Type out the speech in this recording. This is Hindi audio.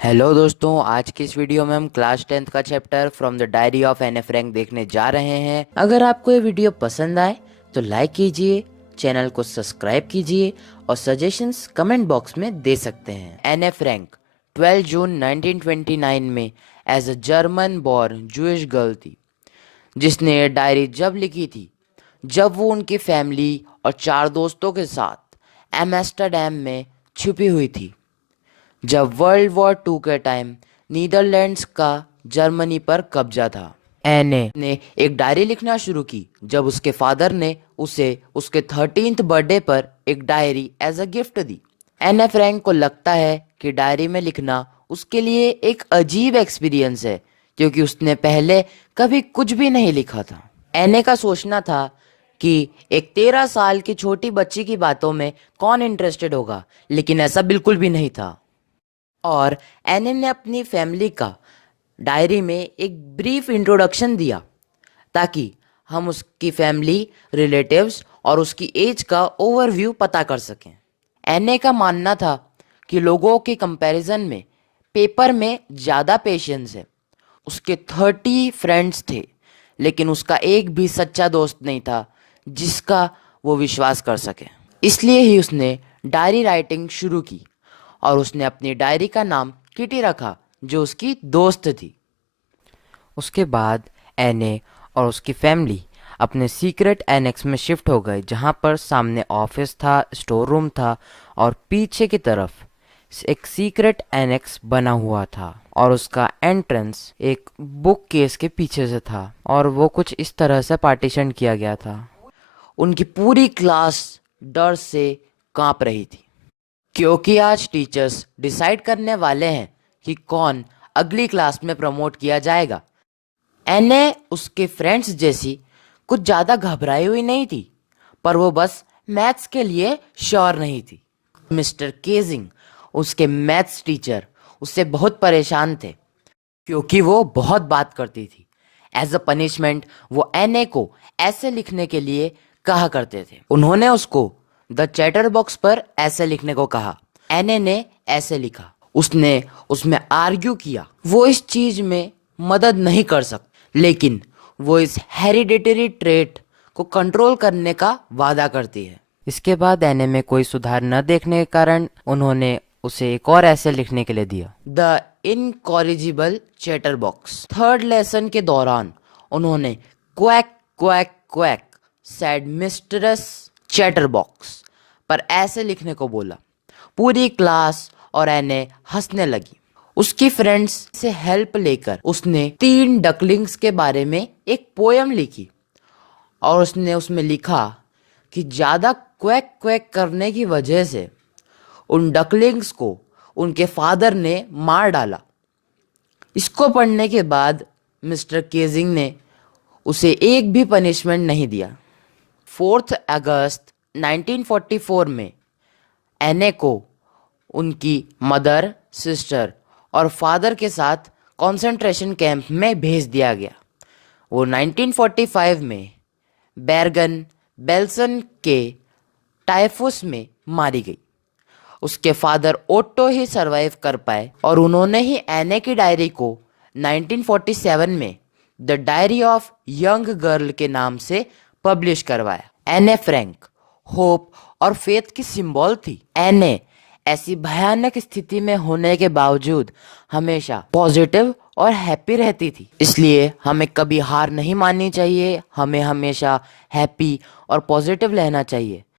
हेलो दोस्तों, आज की इस वीडियो में हम क्लास 10th का chapter from the diary of Anne Frank देखने जा रहे हैं। अगर आपको ये वीडियो पसंद आए तो लाइक कीजिए, चैनल को सब्सक्राइब कीजिए और सजेशंस कमेंट बॉक्स में दे सकते हैं। एन एफ रैंक 12 जून 1929 में as a German born Jewish girl थी, जिसने ये डायरी जब लिखी थी जब वो उनकी फैमिली और 4 दोस्तों के साथ एम्स्टर्डम में छुपी हुई थी, जब वर्ल्ड वॉर टू के टाइम नीदरलैंड्स का जर्मनी पर कब्जा था। एने ने एक डायरी लिखना शुरू की जब उसके फादर ने उसे उसके 13th बर्थडे पर एक डायरी एज अ गिफ्ट दी। एने फ्रैंक को लगता है कि डायरी में लिखना उसके लिए एक अजीब एक्सपीरियंस है, क्योंकि उसने पहले कभी कुछ भी नहीं लिखा था। एने का सोचना था कि एक 13 साल की छोटी बच्ची की बातों में कौन इंटरेस्टेड होगा, लेकिन ऐसा बिल्कुल भी नहीं था। और एनन ने अपनी फैमिली का डायरी में एक ब्रीफ इंट्रोडक्शन दिया ताकि हम उसकी फैमिली, रिलेटिव्स और उसकी एज का ओवरव्यू पता कर सकें। एनए का मानना था कि लोगों के कंपैरिजन में पेपर में ज़्यादा पेशेंस है। उसके 30 फ्रेंड्स थे, लेकिन उसका एक भी सच्चा दोस्त नहीं था जिसका वो विश्वास कर सके। इसलिए ही उसने डायरी राइटिंग शुरू की और उसने अपनी डायरी का नाम किटी रखा, जो उसकी दोस्त थी। उसके बाद एने और उसकी फैमिली अपने सीक्रेट एनेक्स में शिफ्ट हो गए, जहाँ पर सामने ऑफिस था, स्टोर रूम था और पीछे की तरफ एक सीक्रेट एनेक्स बना हुआ था और उसका एंट्रेंस एक बुक केस के पीछे से था और वो कुछ इस तरह से पार्टीशन किया गया था। उनकी पूरी क्लास डर से कांप रही थी, क्योंकि आज टीचर्स डिसाइड करने वाले हैं कि कौन अगली क्लास में प्रमोट किया जाएगा। एने उसके फ्रेंड्स जैसी कुछ ज़्यादा घबराई हुई नहीं थी, पर वो बस मैथ्स के लिए श्योर नहीं थी। मिस्टर केजिंग, उसके मैथ्स टीचर, उससे बहुत परेशान थे क्योंकि वो बहुत बात करती थी। एज अ पनिशमेंट वो एने को ऐसे लिखने के लिए कहा करते थे। उन्होंने उसको द चैटर बॉक्स पर ऐसे लिखने को कहा। एने ने ऐसे लिखा। उसने उसमें आर्ग्यू किया। वो इस चीज में मदद नहीं कर सकती, लेकिन वो इस हेरिडेटरी ट्रेट को कंट्रोल करने का वादा करती है। इसके बाद एने में कोई सुधार न देखने के कारण उन्होंने उसे एक और ऐसे लिखने के लिए दिया, the incorrigible chatter box. Third lesson के दौरान उन्होंने quack quack quack sad mistress chatter box पर ऐसे लिखने को बोला। पूरी क्लास और एने हंसने लगी। उसकी फ्रेंड्स से हेल्प लेकर उसने 3 डकलिंग्स के बारे में एक पोयम लिखी और उसने उसमें लिखा कि ज़्यादा क्वैक क्वैक करने की वजह से उन डकलिंग्स को उनके फादर ने मार डाला। इसको पढ़ने के बाद मिस्टर केजिंग ने उसे एक भी पनिशमेंट नहीं दिया। 4 अगस्त 1944 में एने को उनकी मदर, सिस्टर और फादर के साथ कंसंट्रेशन कैंप में भेज दिया गया। वो 1945 में बेर्गन बेल्सन के टाइफus में मारी गई। उसके फादर ओट्टो ही सरवाइव कर पाए और उन्होंने ही एने की डायरी को 1947 में the diary of young girl के नाम से पब्लिश करवाया। एने फ्रैंक होप और फेथ की सिंबल थी। एने ऐसी भयानक स्थिति में होने के बावजूद हमेशा पॉजिटिव और हैप्पी रहती थी। इसलिए हमें कभी हार नहीं माननी चाहिए, हमें हमेशा हैप्पी और पॉजिटिव रहना चाहिए।